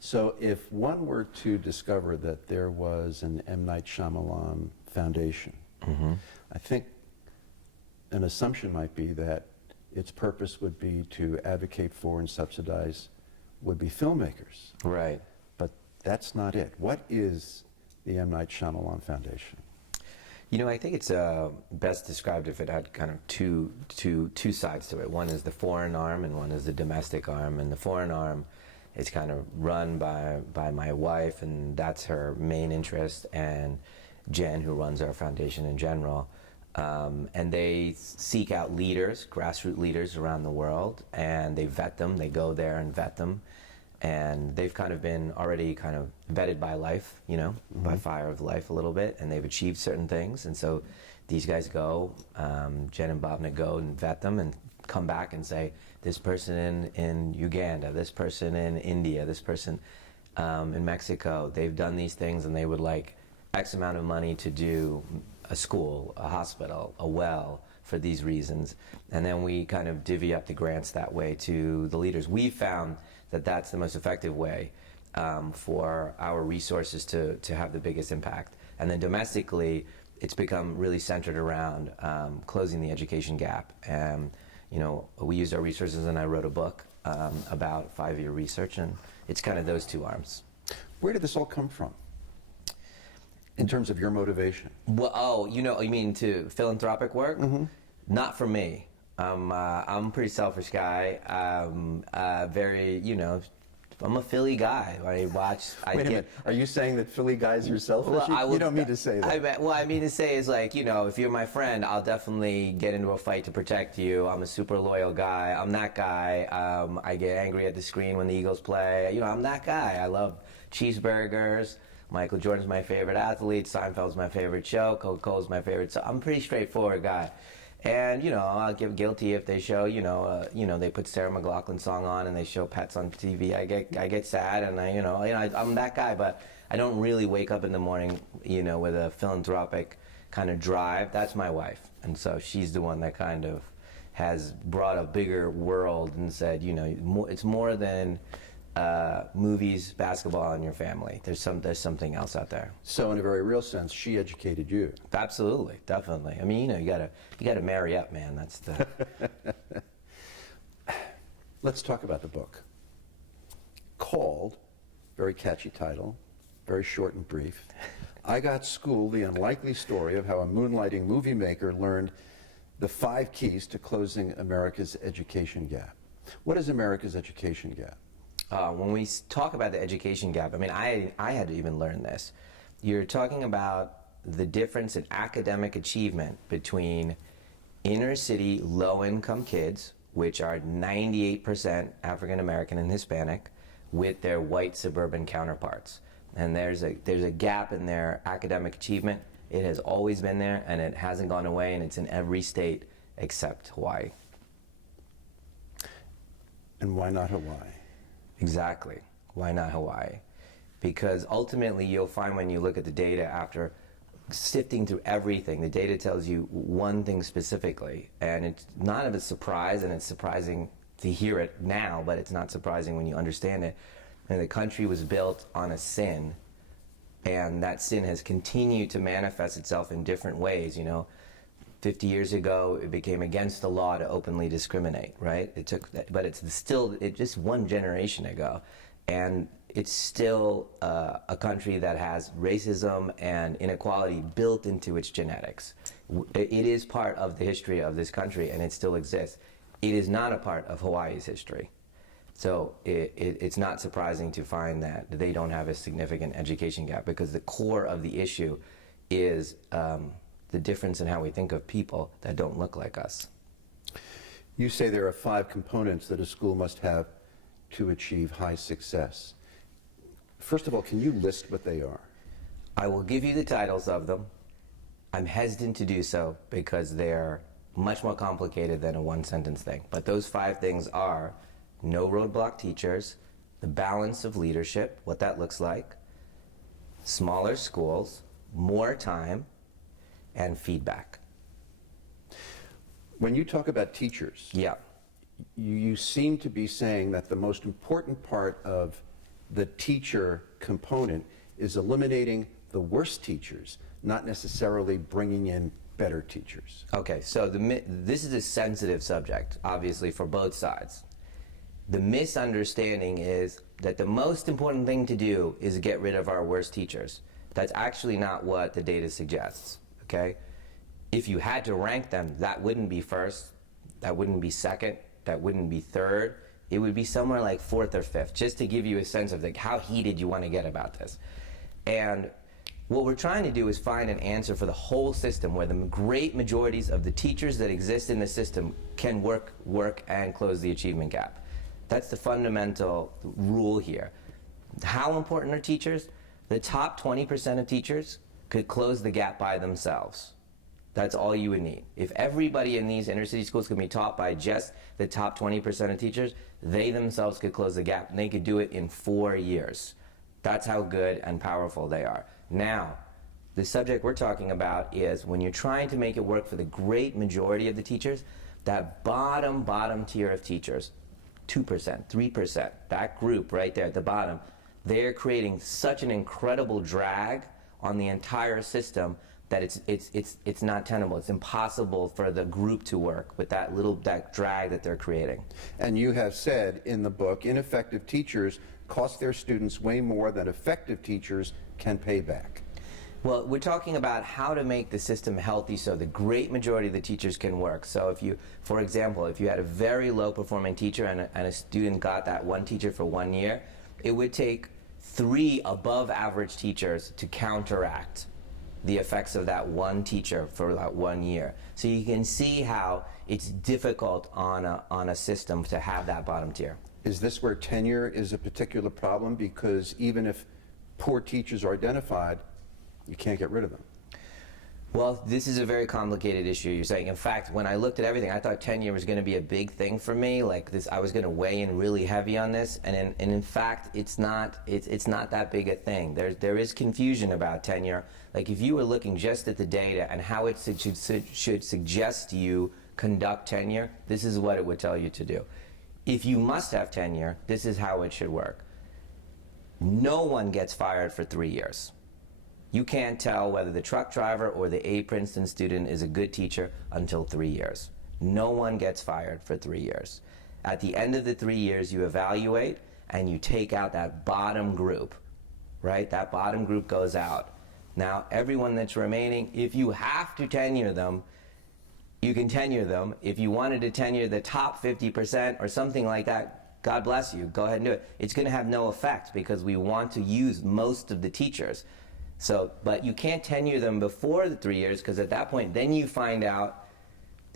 So if one were to discover that there was an M. Night Shyamalan Foundation, I think an assumption might be that its purpose would be to advocate for and subsidize would-be filmmakers. Right. But that's not it. What is the M. Night Shyamalan Foundation? You know, I think it's best described if it had kind of two sides to it. One is the foreign arm and one is the domestic arm. And the foreign arm is kind of run by my wife, and that's her main interest, and Jen, who runs our foundation in general. And they seek out leaders, grassroots leaders around the world, and they vet them. They go there and vet them. And they've kind of been already kind of vetted by life, you know, by fire of life a little bit, and they've achieved certain things. And so these guys go, Jen and Bhavna go and vet them and come back and say, this person in Uganda, this person in India, this person in Mexico, they've done these things and they would like X amount of money to do a school, a hospital, a well, for these reasons. And then we kind of divvy up the grants that way to the leaders. We've found that that's the most effective way for our resources to have the biggest impact. And then domestically, it's become really centered around closing the education gap. And you know, we used our resources, and I wrote a book about 5-year research, and it's kind of those two arms. Where did this all come from, in terms of your motivation? Well, you mean to philanthropic work? Not for me. I'm a pretty selfish guy. Very, I'm a Philly guy. Wait a minute. Are you saying that Philly guys are selfish? Well, you don't mean to say that. I mean to say is like, if you're my friend, I'll definitely get into a fight to protect you. I'm a super loyal guy. I'm that guy. I get angry at the screen when the Eagles play. I'm that guy. I love cheeseburgers. Michael Jordan's my favorite athlete. Seinfeld's my favorite show. Coca-Cola's my favorite. So I'm a pretty straightforward guy. And, I'll get guilty if they show, they put Sarah McLachlan's song on and they show pets on TV. I get sad, and I'm that guy, but I don't really wake up in the morning, with a philanthropic kind of drive. That's my wife. And so she's the one that kind of has brought a bigger world and said, it's more than movies, basketball, and your family. There's something else out there. So in a very real sense, she educated you. Absolutely, definitely. I mean, you gotta marry up, man. That's the. Let's talk about the book. Called, very catchy title, very short and brief. I Got Schooled: The Unlikely Story of How a Moonlighting Movie Maker Learned the 5 Keys to Closing America's Education Gap. What is America's education gap? When we talk about the education gap, I mean, I had to even learn this. You're talking about the difference in academic achievement between inner city low-income kids, which are 98% African American and Hispanic, with their white suburban counterparts. And there's a gap in their academic achievement. It has always been there, and it hasn't gone away, and it's in every state except Hawaii. And why not Hawaii? Exactly. Why not Hawaii? Because ultimately you'll find when you look at the data after sifting through everything, the data tells you one thing specifically, and it's not of a surprise, and it's surprising to hear it now, but it's not surprising when you understand it. And the country was built on a sin, and that sin has continued to manifest itself in different ways. 50 years ago, it became against the law to openly discriminate, right? But it's just one generation ago, and it's still a country that has racism and inequality built into its genetics. It is part of the history of this country, and it still exists. It is not a part of Hawaii's history. So it's not surprising to find that they don't have a significant education gap, because the core of the issue is the difference in how we think of people that don't look like us. You say there are 5 components that a school must have to achieve high success. First of all, can you list what they are? I will give you the titles of them. I'm hesitant to do so because they're much more complicated than a one-sentence thing. But those 5 things are: no roadblock teachers, the balance of leadership, what that looks like, smaller schools, more time, and feedback. When you talk about teachers, yeah, you seem to be saying that the most important part of the teacher component is eliminating the worst teachers, not necessarily bringing in better teachers. Okay, so this is a sensitive subject, obviously, for both sides. The misunderstanding is that the most important thing to do is get rid of our worst teachers. That's actually not what the data suggests, okay? If you had to rank them, that wouldn't be first, that wouldn't be second, that wouldn't be third. It would be somewhere like fourth or fifth, just to give you a sense of like how heated you want to get about this. And what we're trying to do is find an answer for the whole system where the great majorities of the teachers that exist in the system can work and close the achievement gap. That's the fundamental rule here. How important are teachers? The top 20% of teachers could close the gap by themselves. That's all you would need. If everybody in these inner city schools could be taught by just the top 20% of teachers, they themselves could close the gap, and they could do it in 4 years. That's how good and powerful they are. Now, the subject we're talking about is when you're trying to make it work for the great majority of the teachers, that bottom tier of teachers, 2%, 3%, that group right there at the bottom, they're creating such an incredible drag on the entire system that it's not tenable. It's impossible for the group to work with that drag that they're creating. And you have said in the book, ineffective teachers cost their students way more than effective teachers can pay back. Well, we're talking about how to make the system healthy so the great majority of the teachers can work. So if you, for example, if you had a very low performing teacher and a student got that one teacher for 1 year, it would take 3 above average teachers to counteract the effects of that one teacher for that 1 year. So you can see how it's difficult on a system to have that bottom tier. Is this where tenure is a particular problem? Because even if poor teachers are identified, you can't get rid of them. Well, this is a very complicated issue, you're saying. In fact, when I looked at everything, I thought tenure was going to be a big thing for me. Like this, I was going to weigh in really heavy on this, and in fact, it's not that big a thing. There is confusion about tenure. Like if you were looking just at the data and how it should suggest you conduct tenure, this is what it would tell you to do. If you must have tenure, this is how it should work. No one gets fired for 3 years. You can't tell whether the truck driver or the A Princeton student is a good teacher until 3 years. No one gets fired for 3 years. At the end of the 3 years, you evaluate and you take out that bottom group, right? That bottom group goes out. Now, everyone that's remaining, if you have to tenure them, you can tenure them. If you wanted to tenure the top 50% or something like that, God bless you, go ahead and do it. It's going to have no effect because we want to use most of the teachers. So, but you can't tenure them before the 3 years because at that point, then you find out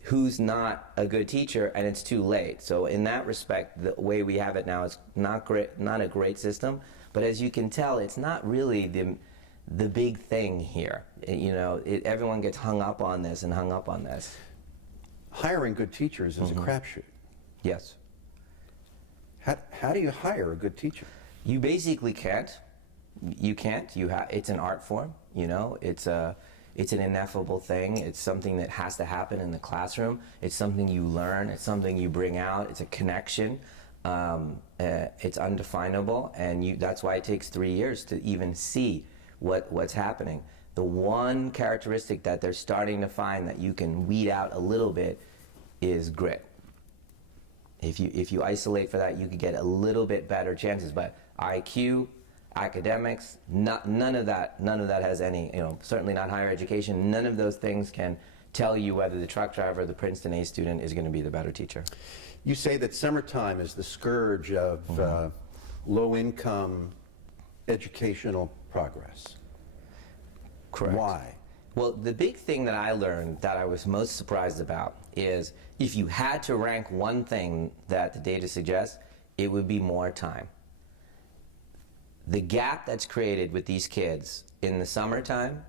who's not a good teacher and it's too late. So in that respect, the way we have it now is not great, not a great system. But as you can tell, it's not really the big thing here. Everyone gets hung up on this and hung up on this. Hiring good teachers is a crapshoot. Yes. How do you hire a good teacher? You basically can't. You can't. It's an art form. It's an ineffable thing. It's something that has to happen in the classroom. It's something you learn. It's something you bring out. It's a connection. It's undefinable, and that's why it takes 3 years to even see what's happening. The one characteristic that they're starting to find that you can weed out a little bit is grit. If you isolate for that, you could get a little bit better chances. But IQ, academics, none of that has any, certainly not higher education. None of those things can tell you whether the truck driver or the Princeton A student is going to be the better teacher. You say that summertime is the scourge of low-income educational progress. Correct. Why? Well, the big thing that I learned that I was most surprised about is if you had to rank one thing that the data suggests, it would be more time. The gap that's created with these kids in the summertime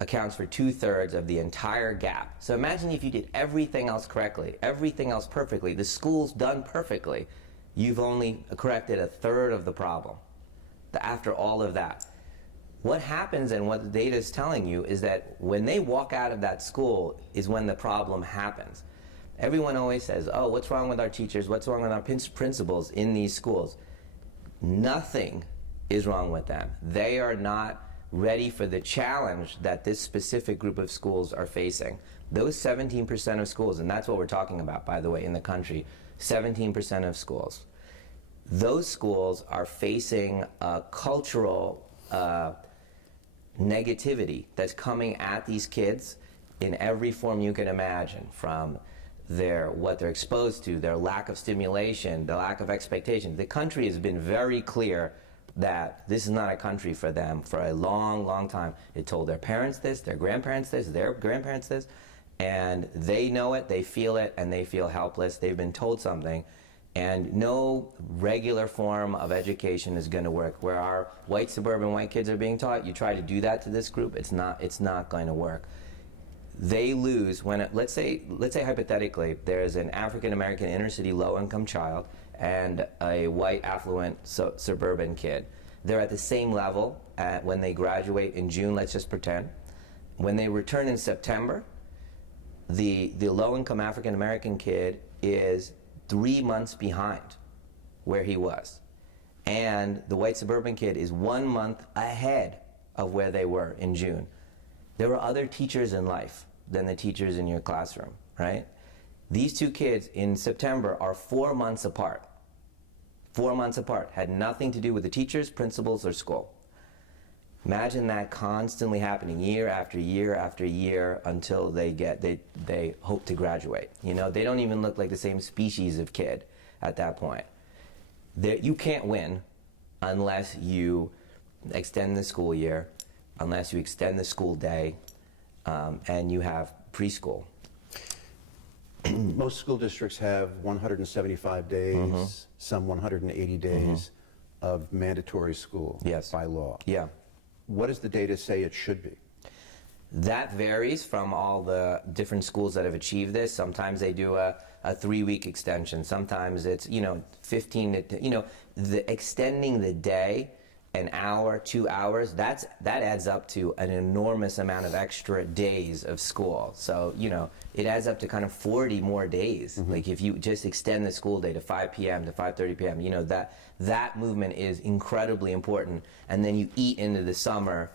accounts for 2/3 of the entire gap. So imagine if you did everything else correctly, everything else perfectly, the school's done perfectly, you've only corrected 1/3 of the problem. After all of that. What happens and what the data is telling you is that when they walk out of that school is when the problem happens. Everyone always says, oh, what's wrong with our teachers? What's wrong with our principals in these schools? Nothing is wrong with them. They are not ready for the challenge that this specific group of schools are facing. Those 17% of schools, and that's what we're talking about, by the way, in the country, 17% of schools. Those schools are facing a cultural negativity that's coming at these kids in every form you can imagine, from what they're exposed to, their lack of stimulation, the lack of expectation. The country has been very clear that this is not a country for them for a long, long time. It told their parents this, their grandparents this, their grandparents this, and they know it, they feel it, and they feel helpless. They've been told something, and no regular form of education is going to work. Where our white suburban white kids are being taught, you try to do that to this group, it's not going to work. They lose when let's say hypothetically there's an African American inner city low income child and a white affluent suburban kid. They're at the same level when they graduate in June, let's just pretend. When they return in September, the low income African American kid is 3 months behind where he was, and the white suburban kid is 1 month ahead of where they were in June. There are other teachers in life than the teachers in your classroom, right? These two kids in September are 4 months apart. 4 months apart. Had nothing to do with the teachers, principals, or school. Imagine that constantly happening year after year after year until they hope to graduate. You know, they don't even look like the same species of kid at that point. You can't win unless you extend the school year, unless you extend the school day, and you have preschool. Most school districts have 175 days, some 180 days of mandatory school by law. Yeah. What does the data say it should be? That varies from all the different schools that have achieved this. Sometimes they do a 3-week extension. Sometimes it's 15 to extending the day an hour, 2 hours. That adds up to an enormous amount of extra days of school. So it adds up to kind of 40 more days. Like if you just extend the school day to 5 p.m. to 5:30 p.m. That movement is incredibly important. And then you eat into the summer.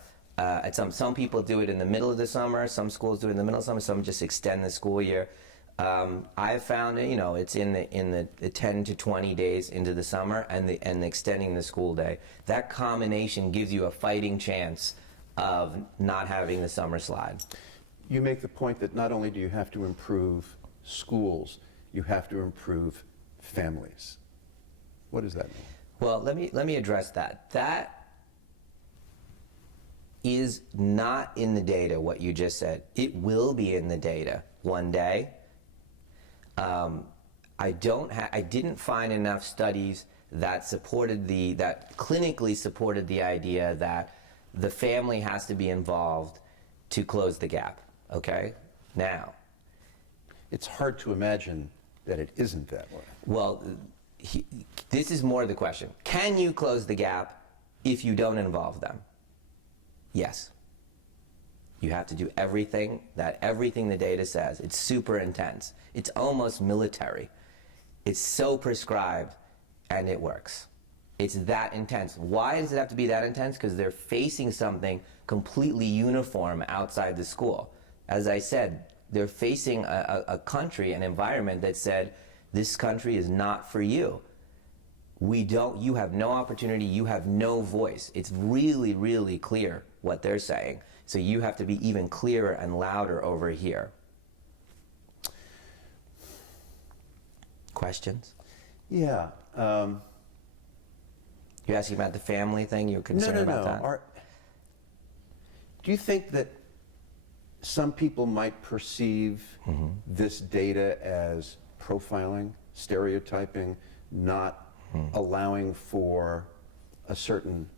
Some people do it in the middle of the summer. Some schools do it in the middle of summer. Some just extend the school year. I've found it's in the 10 to 20 days into the summer and extending the school day. That combination gives you a fighting chance of not having the summer slide. You make the point that not only do you have to improve schools, you have to improve families. What does that mean? Well, let me address that. That is not in the data, what you just said. It will be in the data one day. I didn't find enough studies that clinically supported the idea that the family has to be involved to close the gap. Okay? Now, it's hard to imagine that it isn't that way. Well, this is more the question. Can you close the gap if you don't involve them? Yes. You have to do everything the data says. It's super intense. It's almost military. It's so prescribed, and it works. It's that intense. Why does it have to be that intense? Because they're facing something completely uniform outside the school. As I said, they're facing a country, an environment that said, this country is not for you. You have no opportunity, you have no voice. It's really, really clear what they're saying. So you have to be even clearer and louder over here. Questions? Yeah. You're asking about the family thing? You're concerned about that? Do you think that some people might perceive this data as profiling, stereotyping, not allowing for a certain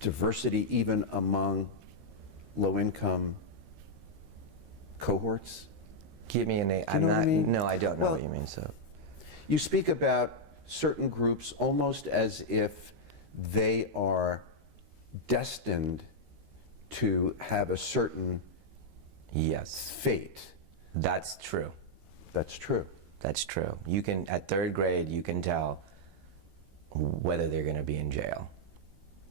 diversity even among low-income cohorts? Give me a name. Do you know what I mean? No, I don't know what you mean. So, you speak about certain groups almost as if they are destined to have a certain fate. That's true. That's true. That's true. You can, at third grade, you can tell whether they're going to be in jail.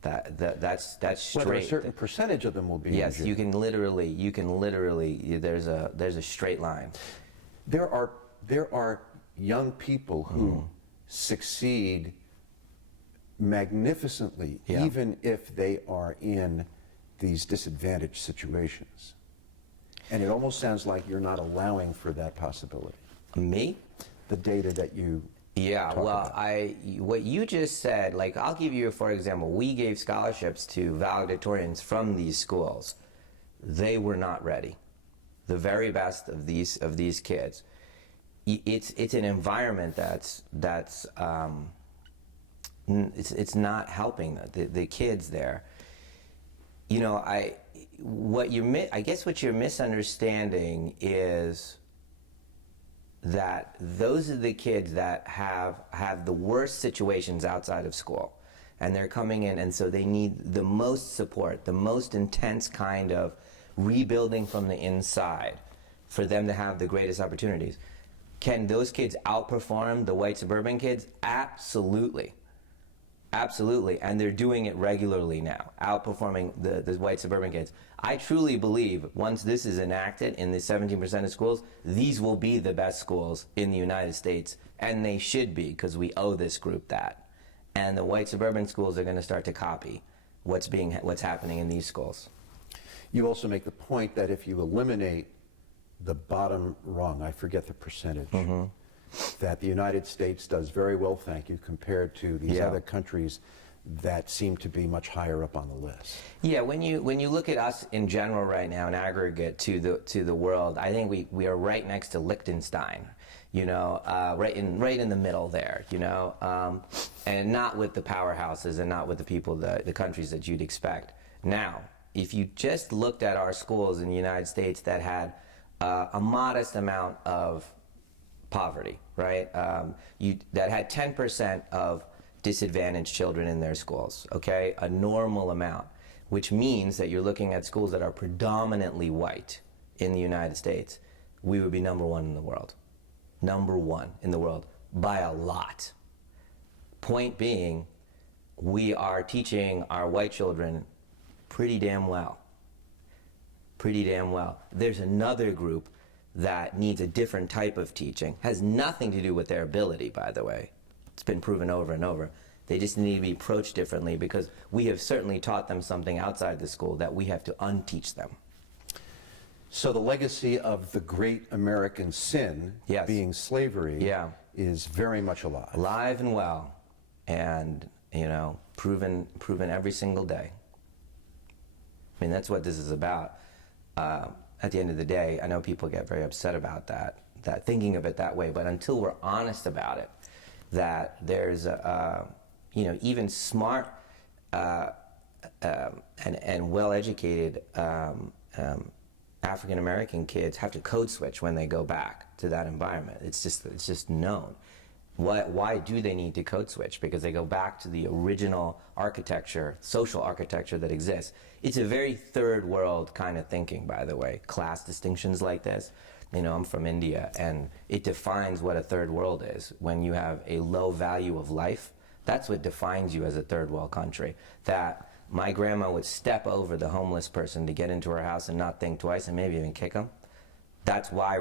That's straight. Whether a certain percentage of them will be in Yes, jail. you can literally. There's a straight line. There are young people who succeed magnificently, Yeah. even if they are in these disadvantaged situations. And it almost sounds like you're not allowing for that possibility. Me? The data that you Yeah, talk well, about. what you just said, like, I'll give you, for example, we gave scholarships to valedictorians from these schools. They were not ready. The very best of these kids. It's an environment it's not helping the kids there. You know, I guess what you're misunderstanding is that those are the kids that have the worst situations outside of school, and they're coming in, and so they need the most support, the most intense kind of rebuilding from the inside for them to have the greatest opportunities. Can those kids outperform the white suburban kids? Absolutely. Absolutely, and they're doing it regularly now, outperforming the white suburban kids. I truly believe once this is enacted in the 17% of schools, these will be the best schools in the United States, and they should be, because we owe this group that. And the white suburban schools are going to start to copy what's happening in these schools. You also make the point that if you eliminate the bottom rung, I forget the percentage, that the United States does very well, thank you, compared to these Yeah. other countries that seem to be much higher up on the list. Yeah, when you look at us in general right now, in aggregate to the world, I think we are right next to Liechtenstein, you know, right in the middle there, you know, and not with the powerhouses and not with the people, the countries that you'd expect. Now, if you just looked at our schools in the United States that had a modest amount of poverty, right? That had 10% of disadvantaged children in their schools, okay? A normal amount, which means that you're looking at schools that are predominantly white in the United States, we would be number one in the world. Number one in the world by a lot. Point being, we are teaching our white children pretty damn well. Pretty damn well. There's another group that needs a different type of teaching. Has nothing to do with their ability, by the way. It's been proven over and over. They just need to be approached differently because we have certainly taught them something outside the school that we have to unteach them. So the legacy of the great American sin, Yes. being slavery, Yeah. is very much alive. Alive and well, and, you know, proven every single day. I mean, that's what this is about. At the end of the day, I know people get very upset about that thinking of it that way, but until we're honest about it, that there's you know, even smart and well-educated African American kids have to code switch when they go back to that environment. It's just known. Why do they need to code switch? Because they go back to the original architecture, social architecture that exists. It's a very third world kind of thinking, by the way. Class distinctions like this. You know, I'm from India, and it defines what a third world is. When you have a low value of life, that's what defines you as a third world country. That my grandma would step over the homeless person to get into her house and not think twice and maybe even kick him. That's why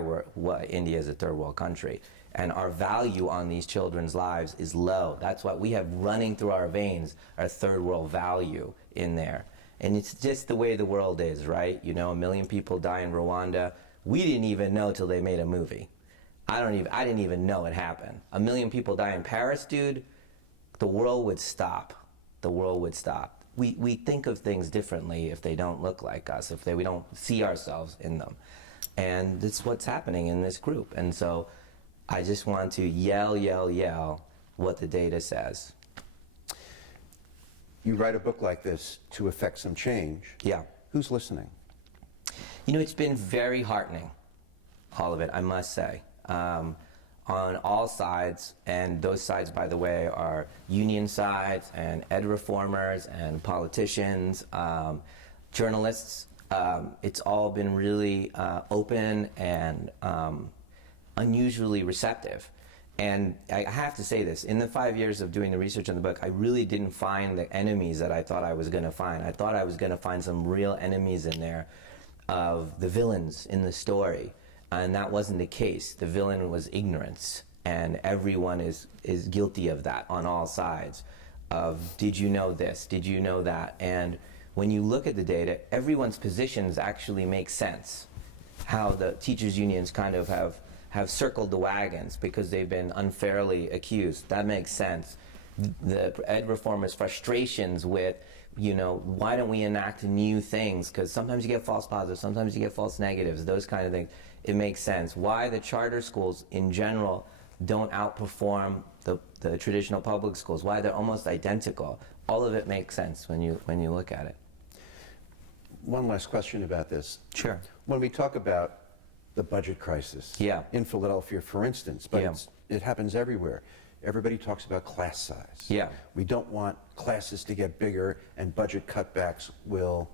India is a third world country. And our value on these children's lives is low. That's what we have running through our veins, our third world value in there. And it's just the way the world is, right? You know, 1 million people die in Rwanda. We didn't even know till they made a movie. I didn't even know it happened. 1 million people die in Paris, dude. The world would stop. The world would stop. We think of things differently if they don't look like us, if we don't see ourselves in them. And that's what's happening in this group. And so I just want to yell what the data says. You write a book like this to effect some change. Yeah. Who's listening? You know, it's been very heartening, all of it, I must say, on all sides. And those sides, by the way, are union sides and ed reformers and politicians, journalists. it's all been really open and unusually receptive. And I have to say this, in the 5 years of doing the research on the book, I really didn't find the enemies that I thought I was going to find. I thought I was going to find some real enemies in there of the villains in the story. And that wasn't the case. The villain was ignorance. And everyone is guilty of that on all sides. Of, did you know this? Did you know that? And when you look at the data, everyone's positions actually make sense. How the teachers' unions kind of have circled the wagons because they've been unfairly accused. That makes sense. The ed reformers' frustrations with, why don't we enact new things? Because sometimes you get false positives, sometimes you get false negatives, those kind of things. It makes sense. Why the charter schools in general don't outperform the traditional public schools, why they're almost identical. All of it makes sense when you look at it. One last question about this. Sure. When we talk about the budget crisis in Philadelphia, for instance, but it happens everywhere. Everybody talks about class size. Yeah. We don't want classes to get bigger, and budget cutbacks will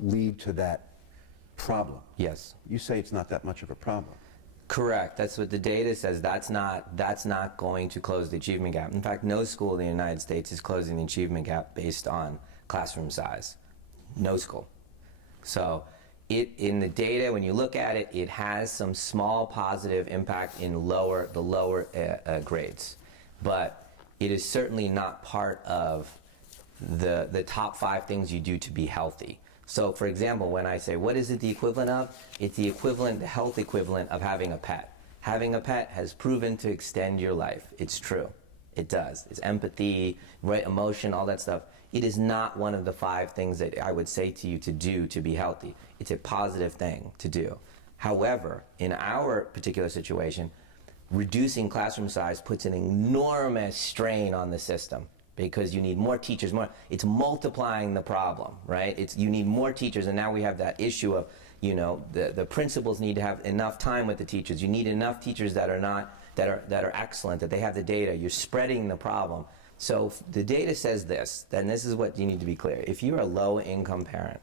lead to that problem. Yes. You say it's not that much of a problem. Correct. That's what the data says. That's not going to close the achievement gap. In fact, no school in the United States is closing the achievement gap based on classroom size. No school. So in the data, when you look at it, it has some small positive impact in the lower grades. But it is certainly not part of the top 5 things you do to be healthy. So, for example, when I say, what is it the equivalent of? It's the health equivalent of having a pet. Having a pet has proven to extend your life. It's true. It does. It's empathy, right, emotion, all that stuff. It is not one of the 5 things that I would say to you to do to be healthy. It's a positive thing to do. However, in our particular situation, reducing classroom size puts an enormous strain on the system because you need more teachers, it's multiplying the problem, right? You need more teachers, and now we have that issue of, the principals need to have enough time with the teachers. You need enough teachers that are excellent, that they have the data. You're spreading the problem. So the data says this, and this is what you need to be clear. If you're a low-income parent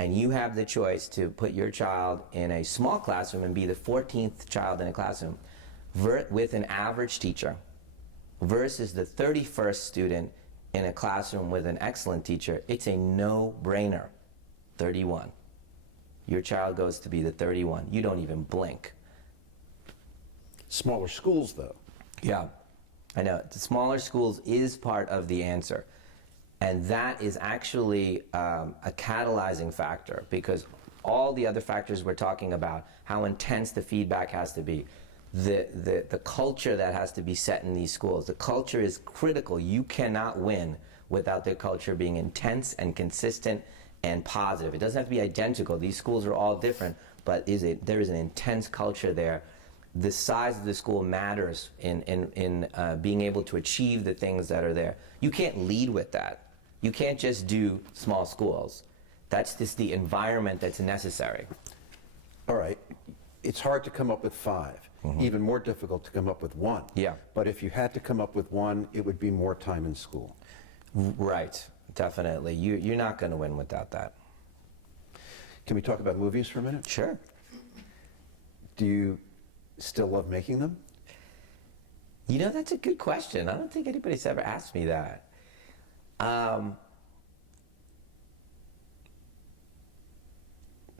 and you have the choice to put your child in a small classroom and be the 14th child in a classroom with an average teacher versus the 31st student in a classroom with an excellent teacher, it's a no-brainer. 31. Your child goes to be the 31. You don't even blink. Smaller schools, though. Yeah. I know. The smaller schools is part of the answer. And that is actually a catalyzing factor because all the other factors we're talking about, how intense the feedback has to be, the culture that has to be set in these schools. The culture is critical. You cannot win without the culture being intense and consistent and positive. It doesn't have to be identical. These schools are all different, but there is an intense culture there. The size of the school matters in being able to achieve the things that are there. You can't lead with that. You can't just do small schools. That's just the environment that's necessary. All right. It's hard to come up with 5. Even more difficult to come up with 1. Yeah. But if you had to come up with 1, it would be more time in school. Right. Definitely. You're not going to win without that. Can we talk about movies for a minute? Sure. Do you still love making them? That's a good question. I don't think anybody's ever asked me that.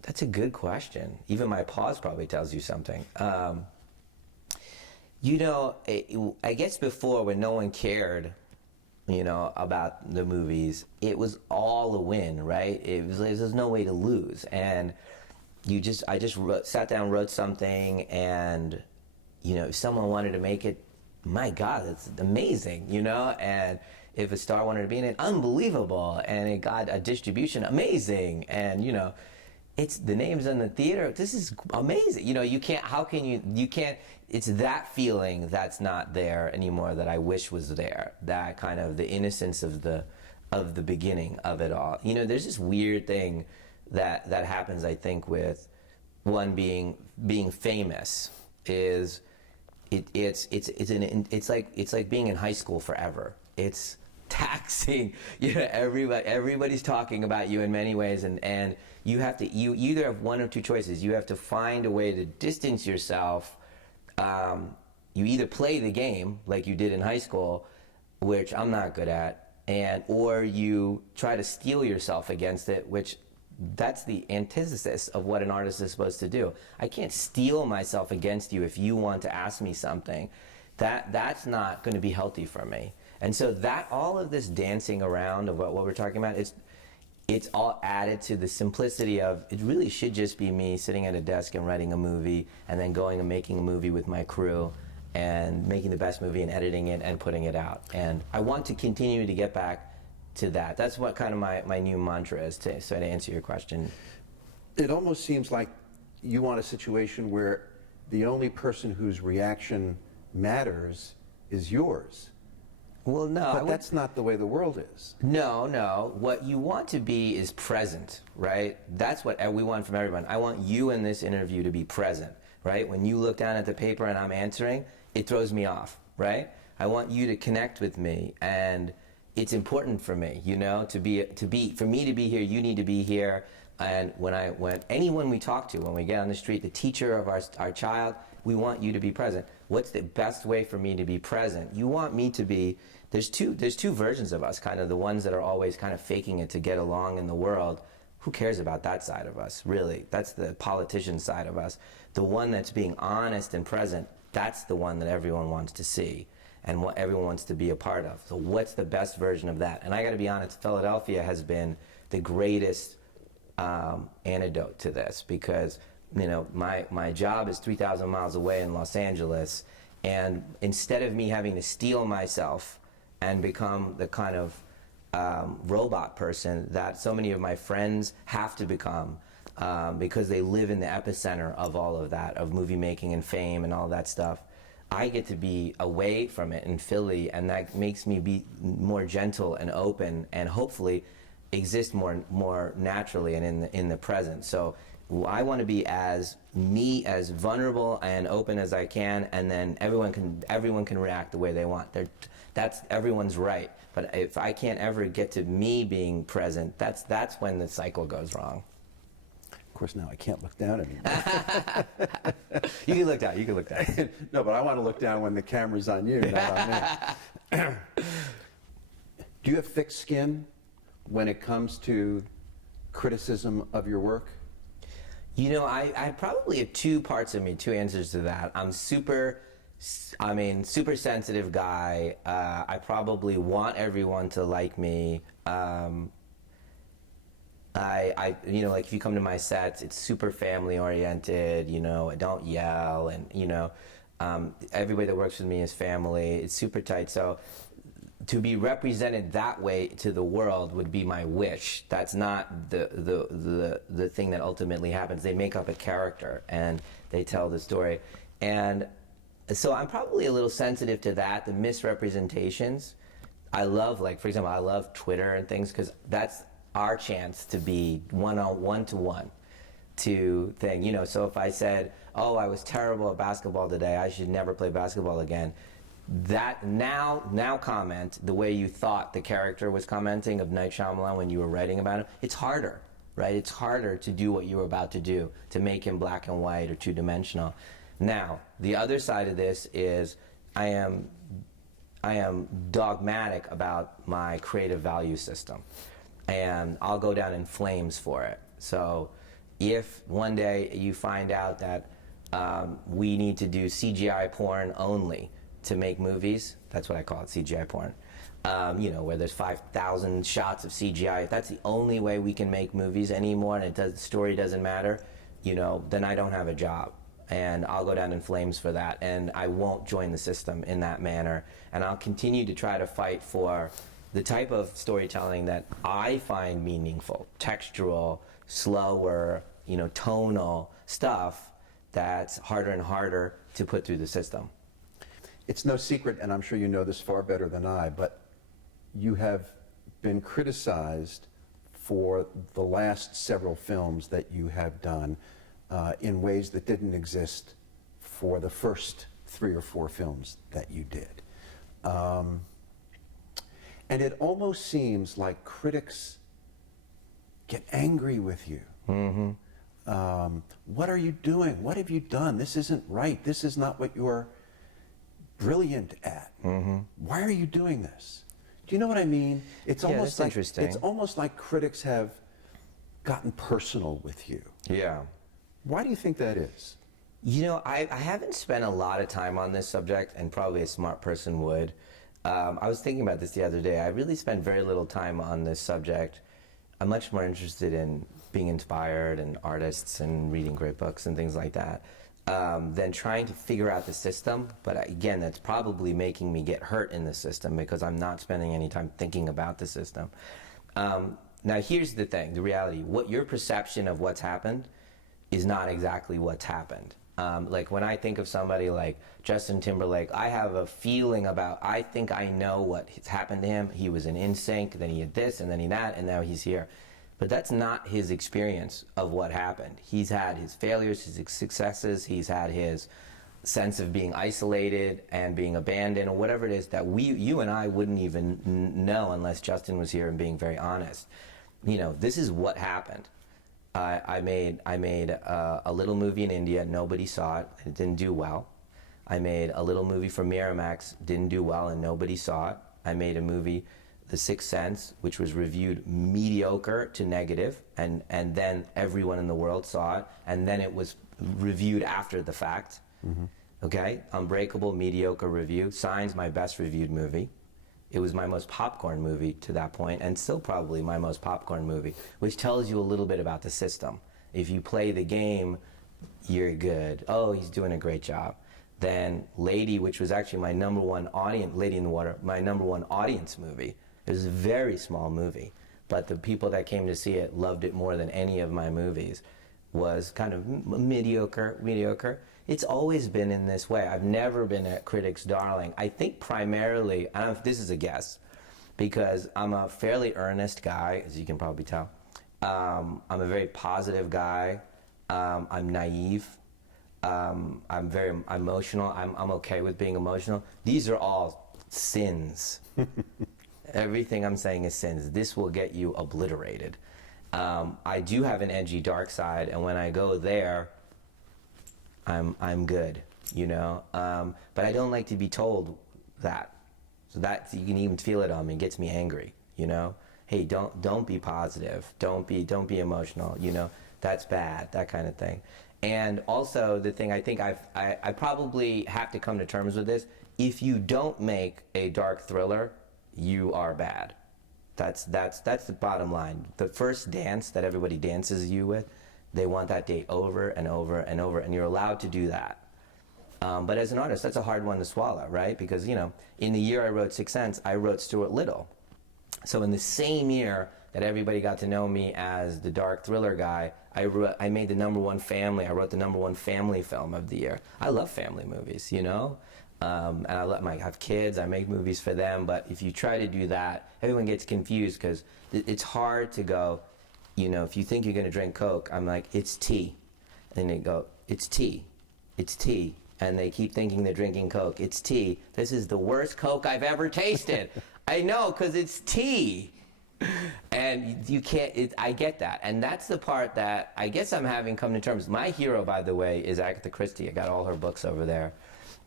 That's a good question. Even my pause probably tells you something. I guess before, when no one cared, about the movies, it was all a win, right? There's no way to lose. And I just sat down, wrote something, and, if someone wanted to make it, my God, it's amazing, and if a star wanted to be in it, unbelievable, and it got a distribution, amazing, and, it's the names in the theater, this is amazing. You can't, it's that feeling that's not there anymore that I wish was there, that kind of the innocence of the beginning of it all. There's this weird thing that happens, I think, with one being famous it's like being in high school forever. It's taxing. Everybody's talking about you in many ways, and you either have one of two choices. You have to find a way to distance yourself. You either play the game like you did in high school, which I'm not good at, or you try to steel yourself against it, which that's the antithesis of what an artist is supposed to do. I can't steel myself against you if you want to ask me something. That's not going to be healthy for me. And so that all of this dancing around of what we're talking about, it's all added to the simplicity of it really should just be me sitting at a desk and writing a movie and then going and making a movie with my crew and making the best movie and editing it and putting it out. And I want to continue to get back to that. That's what kind of my new mantra is, to answer your question. It almost seems like you want a situation where the only person whose reaction matters is yours. Well, no. But that's not the way the world is. No. What you want to be is present, right? That's what we want from everyone. I want you in this interview to be present, right? When you look down at the paper and I'm answering, it throws me off, right? I want you to connect with me, and it's important for me, for me to be here, you need to be here. And when anyone we talk to, when we get on the street, the teacher of our child, we want you to be present. What's the best way for me to be present? You want me to be, there's two versions of us, kind of the ones that are always kind of faking it to get along in the world. Who cares about that side of us, really? That's the politician side of us. The one that's being honest and present, that's the one that everyone wants to see and what everyone wants to be a part of. So what's the best version of that? And I gotta be honest, Philadelphia has been the greatest antidote to this, because my job is 3,000 miles away in Los Angeles, and instead of me having to steel myself and become the kind of robot person that so many of my friends have to become, because they live in the epicenter of all of that, of movie making and fame and all that stuff, I get to be away from it in Philly, and that makes me be more gentle and open, and hopefully exist more naturally and in the present. So I want to be as vulnerable and open as I can, and then everyone can react the way they want. That's everyone's right. But if I can't ever get to me being present, that's when the cycle goes wrong. Of course, now I can't look down anymore. You can look down. You can look down. No, but I want to look down when the camera's on you, not on me. Do you have thick skin when it comes to criticism of your work? I probably have two parts of me, two answers to that. I'm super sensitive guy. I probably want everyone to like me. Like if you come to my sets, it's super family oriented, I don't yell, and, everybody that works with me is family. It's super tight. So to be represented that way to the world would be my wish. That's not the thing that ultimately happens. They make up a character and they tell the story. And so I'm probably a little sensitive to that, the misrepresentations. I love, for example, I love Twitter and things, because that's our chance to be one-to-one to thing. So if I said, oh, I was terrible at basketball today, I should never play basketball again, that now comment the way you thought the character was commenting of Night Shyamalan when you were writing about him. It's harder, right? It's harder to do what you were about to do, to make him black and white or two-dimensional. Now, the other side of this is I am dogmatic about my creative value system, and I'll go down in flames for it. So if one day you find out that we need to do CGI porn only to make movies, that's what I call it, CGI porn, where there's 5,000 shots of CGI, if that's the only way we can make movies anymore and the story doesn't matter, then I don't have a job. And I'll go down in flames for that, and I won't join the system in that manner. And I'll continue to try to fight for the type of storytelling that I find meaningful, textural, slower, tonal stuff that's harder and harder to put through the system. It's no secret, and I'm sure you know this far better than I, but you have been criticized for the last several films that you have done in ways that didn't exist for the first 3 or 4 films that you did. And it almost seems like critics get angry with you. What are you doing? What have you done? This isn't right. This is not what you're brilliant at. Why are you doing this? Do you know what I mean? It's almost like interesting. it's almost like critics have gotten personal with you. Yeah. Why do you think that is? You know, I haven't spent a lot of time on this subject, and probably a smart person would. I was thinking about this the other day. I really spent very little time on this subject. I'm much more interested in being inspired and artists and reading great books and things like that than trying to figure out the system. But again, that's probably making me get hurt in the system because I'm not spending any time thinking about the system. Now, here's the thing, the reality. What your perception of what's happened is not exactly what's happened. Like when I think of somebody like Justin Timberlake, I have a feeling about, I think I know what has happened to him. He was in NSYNC, then he had this, and then he that, and now he's here. But that's not his experience of what happened. He's had his failures, his successes, he's had his sense of being isolated and being abandoned, or whatever it is that you and I wouldn't even know unless Justin was here and being very honest. You know, this is what happened. I made a little movie in India. Nobody saw it. It didn't do well. I made a little movie for Miramax. Didn't do well, and nobody saw it. I made a movie, The Sixth Sense, which was reviewed mediocre to negative, and then everyone in the world saw it, and then it was reviewed after the fact. Okay? Unbreakable, mediocre review. Signs, my best reviewed movie. It was my most popcorn movie to that point, and still probably my most popcorn movie, which tells you a little bit about the system. If you play the game, you're good. Oh, he's doing a great job. Then Lady, which was actually my number one audience, Lady in the Water, my number one audience movie. It was a very small movie, but the people that came to see it loved it more than any of my movies. Was kind of mediocre. It's always been in this way. I've never been a critic's darling. I think primarily, I don't know if this is a guess, because I'm a fairly earnest guy, as you can probably tell. I'm a very positive guy. I'm naive. I'm very emotional. I'm okay with being emotional. These are all sins. Everything I'm saying is sins. This will get you obliterated. I do have an edgy dark side, and when I go there, I'm good, you know. But I don't like to be told that. So that you can even feel it on me. It gets me angry, you know. Hey, don't be positive. Don't be emotional. You know, that's bad. That kind of thing. And also the thing I think I probably have to come to terms with this. If you don't make a dark thriller, you are bad. That's the bottom line. The first dance that everybody dances you with, they want that date over and over and over, and you're allowed to do that. But as an artist, that's a hard one to swallow, right? Because, you know, in the year I wrote Sixth Sense, I wrote Stuart Little. So in the same year that everybody got to know me as the dark thriller guy, I made the number one family. I wrote the number one family film of the year. I love family movies, you know? And I have kids, I make movies for them, but if you try to do that, everyone gets confused because it's hard to go, you know, if you think you're going to drink Coke, I'm like, it's tea. And they go, it's tea. It's tea. And they keep thinking they're drinking Coke. It's tea. This is the worst Coke I've ever tasted. I know, because it's tea. And you can't, I get that. And that's the part that I guess I'm having come to terms. My hero, by the way, is Agatha Christie. I got all her books over there.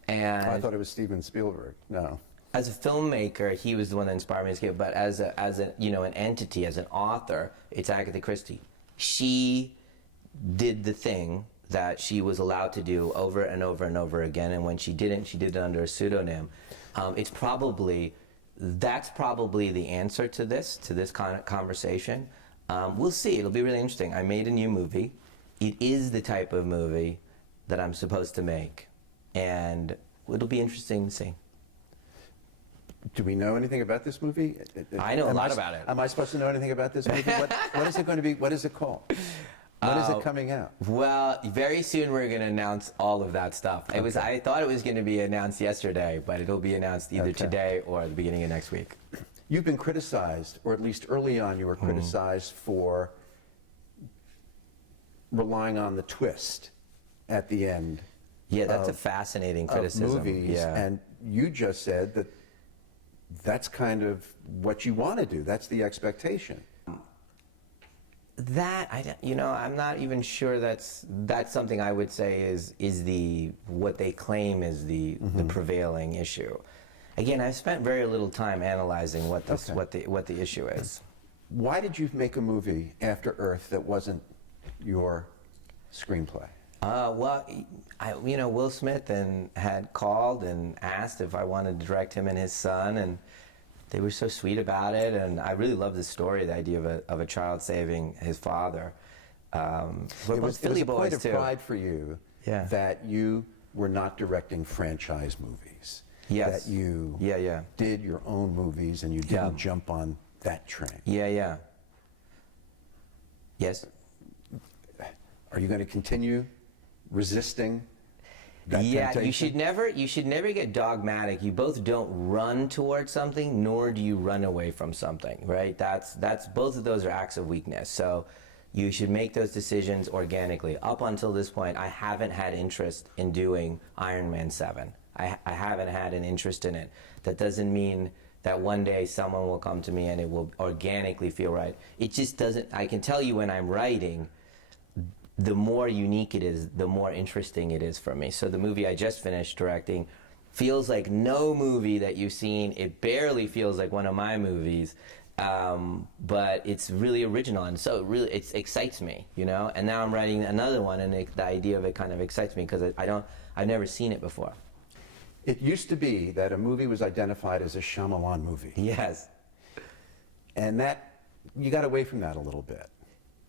And I thought it was Steven Spielberg. No. As a filmmaker, he was the one that inspired me to skate. But as a you know, an entity, as an author, it's Agatha Christie. She did the thing that she was allowed to do over and over and over again. And when she didn't, she did it under a pseudonym. That's probably the answer to this kind of conversation. We'll see. It'll be really interesting. I made a new movie. It is the type of movie that I'm supposed to make. And it'll be interesting to see. Do we know anything about this movie? I know a lot about it. Am I supposed to know anything about this movie? What is it going to be? What is it called? When is it coming out? Well, very soon we're going to announce all of that stuff. Okay. I thought it was going to be announced yesterday, but it'll be announced either today or at the beginning of next week. You've been criticized, or at least early on you were criticized for relying on the twist at the end. Yeah, that's a fascinating criticism. Movies, yeah. And you just said that that's kind of what you want to do. That's the expectation. That I'm not even sure that's something I would say is the what they claim is the prevailing issue. Again, I've spent very little time analyzing what this what the issue is. Why did you make a movie After Earth that wasn't your screenplay? Well, Will Smith had called and asked if I wanted to direct him and his son, and they were so sweet about it, and I really love the story, the idea of a child saving his father. It was a point of pride for you that you were not directing franchise movies. Yes. That you did your own movies and you didn't jump on that train. Yes. Are you going to continue resisting that temptation? you should never get dogmatic. You both don't run towards something, nor do you run away from something, right? That's both of those are acts of weakness. So you should make those decisions organically. Up until this point, I haven't had interest in doing Iron Man 7. I haven't had an interest in it. That doesn't mean that one day someone will come to me and it will organically feel right. It just doesn't. I can tell you when I'm writing, the more unique it is, the more interesting it is for me. So the movie I just finished directing feels like no movie that you've seen. It barely feels like one of my movies, but it's really original, and so it excites me, And now I'm writing another one, and the idea of it kind of excites me because I've never seen it before. It used to be that a movie was identified as a Shyamalan movie. Yes. And that, you got away from that a little bit.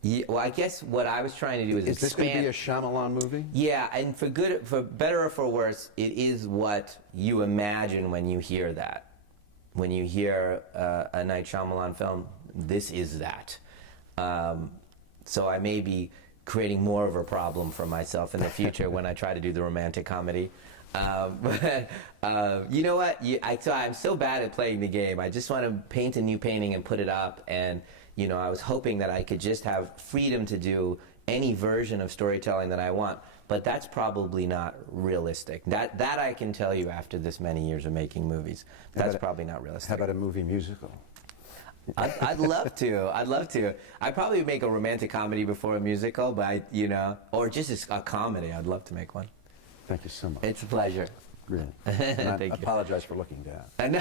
Yeah, well, I guess what I was trying to do is expand. Is this going to be a Shyamalan movie? Yeah, and for better or for worse, it is what you imagine when you hear that. When you hear a Night Shyamalan film, this is that. So I may be creating more of a problem for myself in the future when I try to do the romantic comedy. But you know what? I'm so bad at playing the game. I just want to paint a new painting and put it up, and I was hoping that I could just have freedom to do any version of storytelling that I want, but that's probably not realistic. That I can tell you after this many years of making movies. That's probably not realistic. How about a movie musical? I'd love to. I'd love to. I'd probably make a romantic comedy before a musical, but or just a comedy. I'd love to make one. Thank you so much. It's a pleasure. Really. And I Thank you. apologize for looking down. I know.